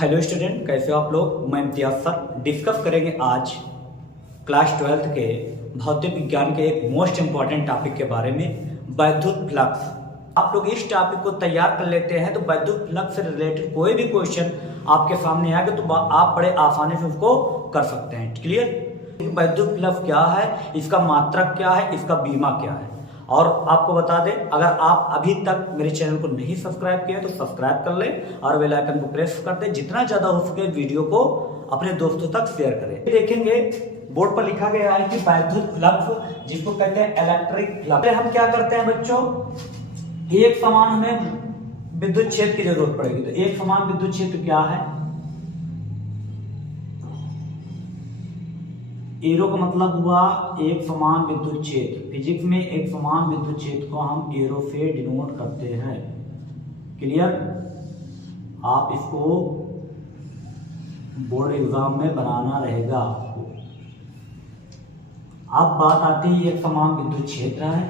Hello student, कैसे हो आप लोग। मैं इम्तियाज सर। डिस्कस करेंगे आज क्लास 12th के भौतिक विज्ञान के एक मोस्ट इम्पॉर्टेंट टॉपिक के बारे में, वैद्युत फ्लक्स। आप लोग इस टॉपिक को तैयार कर लेते हैं तो वैद्युत फ्लक्स से रिलेटेड कोई भी क्वेश्चन आपके सामने आएगा तो आप बड़े आसानी से उसको कर सकते हैं। क्लियर। वैद्युत फ्लक्स क्या है, इसका मात्रक क्या है, इसका बीमा क्या है। और आपको बता दें, अगर आप अभी तक मेरे चैनल को नहीं सब्सक्राइब किया तो सब्सक्राइब कर लें और बेल आइकन को प्रेस कर दें। जितना ज्यादा हो सके वीडियो को अपने दोस्तों तक शेयर करें। देखेंगे बोर्ड पर लिखा गया है कि वैद्युत फ्लक्स, जिसको कहते हैं इलेक्ट्रिक फ्लक्स। हम क्या करते हैं बच्चों, एक समान हमें विद्युत क्षेत्र की जरूरत पड़ेगी। तो एक समान विद्युत क्षेत्र क्या है, एरो का मतलब हुआ एक समान विद्युत क्षेत्र। फिजिक्स में एक समान विद्युत क्षेत्र को हम एरो से डिनोट करते हैं। क्लियर। आप इसको बोर्ड एग्जाम में बनाना रहेगा आपको। अब बात आती है एक समान विद्युत क्षेत्र है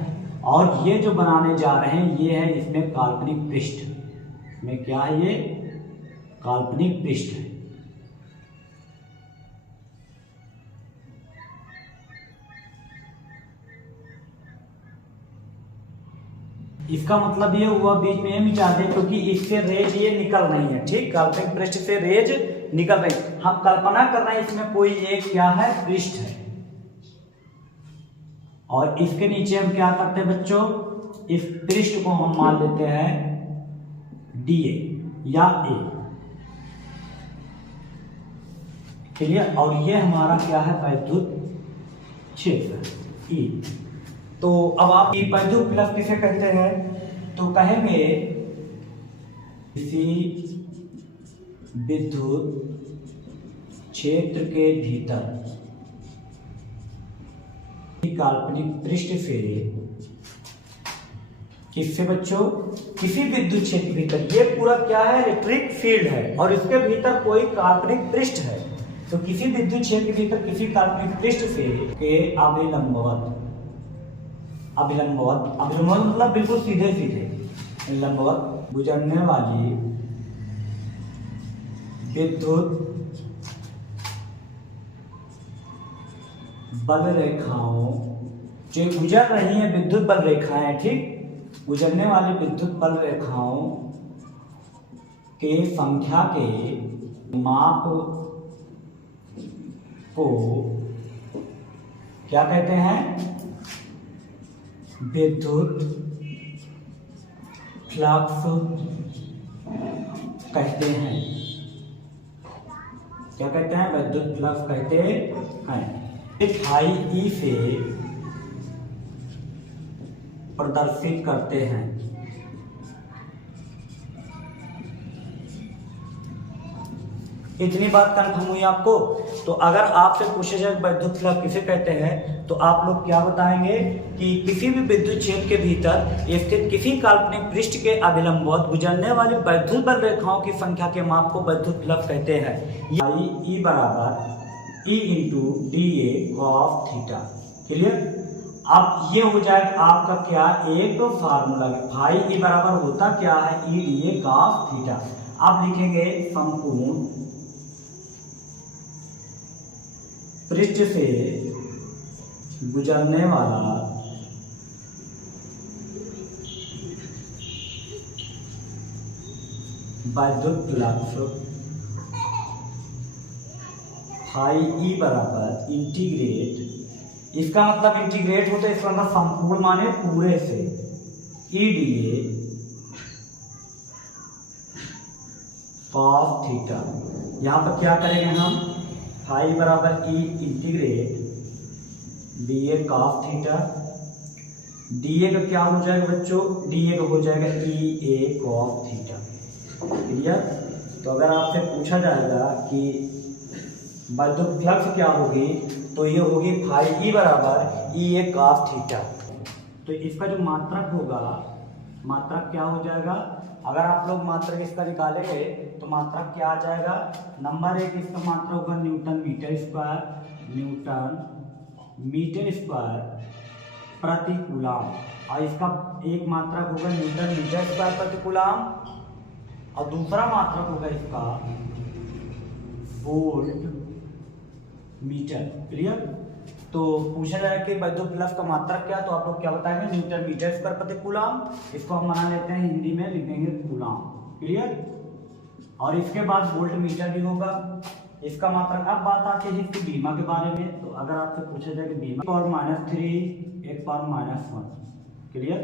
और ये जो बनाने जा रहे हैं ये है इसमें काल्पनिक पृष्ठ। में क्या है, ये काल्पनिक पृष्ठ है। इसका मतलब ये हुआ, बीच में ये मिटा दें क्योंकि इससे रेज ये निकल रही है। ठीक, काल्पनिक पृष्ठ से रेज निकल रही। हम कल्पना कर रहे हैं इसमें कोई एक क्या है, पृष्ठ है और इसके नीचे हम क्या करते हैं बच्चों, इस पृष्ठ को हम मान लेते हैं डीए या ए। क्लियर। और ये हमारा क्या है, वैद्युत क्षेत्र ई। तो अब आप वैद्युत फ्लक्स किसे कहते हैं, तो कहेंगे किसी विद्युत क्षेत्र के भीतर काल्पनिक पृष्ठ से, किससे बच्चों, किसी विद्युत क्षेत्र के भीतर। ये पूरा क्या है, इलेक्ट्रिक फील्ड है और इसके भीतर कोई काल्पनिक पृष्ठ है। तो किसी विद्युत क्षेत्र के भीतर किसी काल्पनिक पृष्ठ से के अभिलंबवत मतलब बिल्कुल सीधे सीधे लंबवत गुजरने वाली विद्युत बल रेखाओं, जो गुजर रही हैं विद्युत बल रेखाएं, ठीक, गुजरने वाली विद्युत बल रेखाओं के संख्या के माप को क्या कहते हैं, विद्युत फ्लक्स कहते हैं। क्या कहते हैं, विद्युत फ्लक्स कहते हैं। फाई ई से प्रदर्शित करते हैं। इतनी बात कंफर्म हुई आपको। तो अगर आपसे पूछे जाए वैद्युत फ्लक्स किसे कहते हैं तो आप लोग क्या बताएंगे कि किसी भी विद्युत क्षेत्र के भीतर स्थित किसी काल्पनिक पृष्ठ के अभिलंबवत गुजरने वाली वैद्युत बल रेखाओं की संख्या के माप को वैद्युत फ्लक्स कहते हैं। ई बराबर E into D A cos theta. Clear. अब ये हो जाएगा आपका क्या, एक फार्मूला में फाई ई बराबर होता क्या है, ई डी ए कॉस थीटा। आप लिखेंगे संपूर्ण पृष्ठ से गुजरने वाला वैद्युत फ्लक्स फाई ई बराबर इंटीग्रेट, इसका मतलब इंटीग्रेट होता है, इसका मतलब संपूर्ण माने पूरे से, E D A cos theta. यहां पर क्या करेंगे हम, फाई बराबर E integrate D A cos theta. D A का क्या हो जाएगा बच्चों, डी ए का हो जाएगा ई ए कॉस थीटा। क्लियर। तो अगर आपसे पूछा जाएगा कि वैद्युत फ्लक्स क्या होगी तो ये होगी फाई ई बराबर ई ए कॉस थीटा। तो इसका जो मात्रक होगा, मात्रक क्या हो जाएगा, अगर आप लोग मात्रक इसका निकालेंगे तो मात्रक क्या आ जाएगा, नंबर एक इसका मात्रक होगा newton metre square, newton metre square प्रति कूलम। और इसका एक मात्रक होगा न्यूटन मीटर स्क्वायर प्रति कूलम और दूसरा मात्रक होगा इसका वोल्ट मीटर। क्लियर। तो पूछा जाए कि वैद्युत फ्लक्स का मात्रक क्या, तो आप लोग क्या बताएंगे, न्यूटन मीटर स्क्वायर प्रति कूलम। इसको हम बना लेते हैं हिंदी में, लिख देंगे कूलम। क्लियर। और इसके बाद वोल्ट मीटर भी होगा, इसका मात्रक। अब बात आती है इसकी बीमा के बारे में। तो अगर आपसे पूछा जाए कि बीमा पावर -3 एक पावर -1। क्लियर।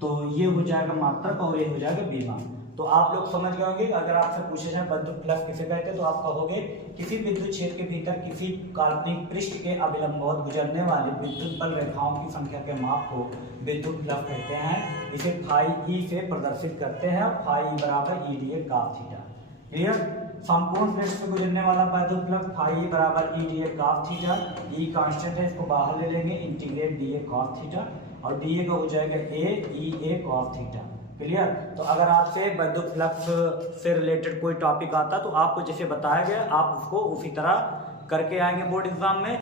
तो ये हो जाएगा मात्रक और ये हो जाएगा बीमा। तो आप लोग समझ गए होंगे। अगर आपसे पूछे जाए वैद्युत फ्लक्स किसे कहते हैं, तो आप कहोगे किसी विद्युत क्षेत्र के भीतर किसी काल्पनिक पृष्ठ के अविलंबवत गुजरने वाली विद्युत बल रेखाओं की संख्या के माप को विद्युत फ्लक्स कहते हैं। इसे फाई ई से प्रदर्शित करते हैं। फाई ई बराबर ई डी ए cos थीटा। क्लियर। संपूर्ण पृष्ठ से गुजरने वाला वैद्युत फ्लक्स फाई ई बराबर ई डी ए cos थीटा। ई कांस्टेंट है, इसको बाहर ले लेंगे, इंटीग्रेट डी ए cos थीटा, और डी ए का हो जाएगा ए ई ए cos थीटा। क्लियर। तो अगर आपसे वैद्युत फ्लक्स से रिलेटेड कोई टॉपिक आता तो आपको जैसे बताया गया आप उसको उसी तरह करके आएंगे बोर्ड एग्जाम में।